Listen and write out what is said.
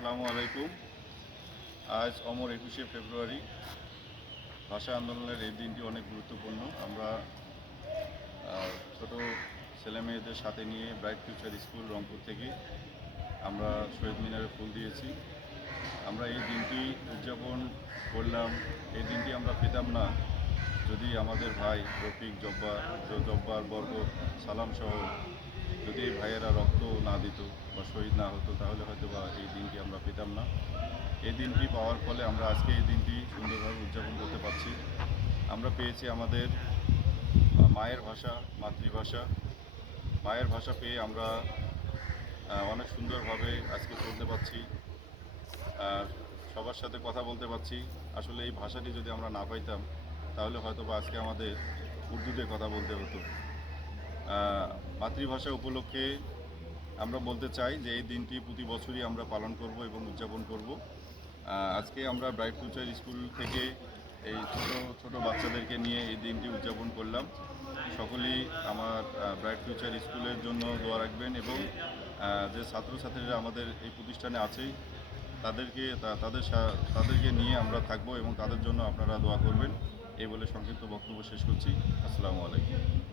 আসসালামু আলাইকুম। আজ অমর 21শে ফেব্রুয়ারি। ভাষা আন্দোলনের এই দিনটি অনেক গুরুত্বপূর্ণ। আমরা ছোট ছেলেমেয়েদের সাথে নিয়ে ব্রাইট ফিউচার স্কুল রংপুর থেকে আমরা শহীদ মিনারে ফুল দিয়েছি। আমরা এই দিনটি উদযাপন করলাম। এই দিনটি আমরা পেতাম না যদি আমাদের ভাই রফিক, জব্বার, বরকত, সালাম সহ যদি এই ভাইয়েরা রক্ত না দিত বা শহীদ না হতো, তাহলে হয়তো বা এই দিনটি আমরা পেতাম না। এই দিনটি পাওয়ার ফলে আমরা আজকে এই দিনটি সুন্দরভাবে উদযাপন করতে পারছি। আমরা পেয়েছি আমাদের মায়ের ভাষা, মাতৃভাষা। মায়ের ভাষা পেয়ে আমরা অনেক সুন্দরভাবে আজকে চলতে পারছি আর সবার সাথে কথা বলতে পারছি। আসলে এই ভাষাটি যদি আমরা না পাইতাম, তাহলে হয়তো বা আজকে আমাদের উর্দুতে কথা বলতে হতো। মাতৃভাষা উপলক্ষে আমরা বলতে চাই যে এই দিনটি প্রতি বছরই আমরা পালন করব এবং উদযাপন করব। আজকে আমরা ব্রাইট ফিউচার স্কুল থেকে এই ছোট বাচ্চাদেরকে নিয়ে এই দিনটি উদযাপন করলাম। সকলেই আমার ব্রাইট ফিউচার স্কুলের জন্য দোয়া রাখবেন এবং যে ছাত্রছাত্রীরা আমাদের এই প্রতিষ্ঠানে আছেই তাদেরকে নিয়ে আমরা থাকবো এবং তাদের জন্য আপনারা দোয়া করবেন। এই বলে সংক্ষিপ্ত বক্তব্য শেষ করছি। আসসালামু আলাইকুম।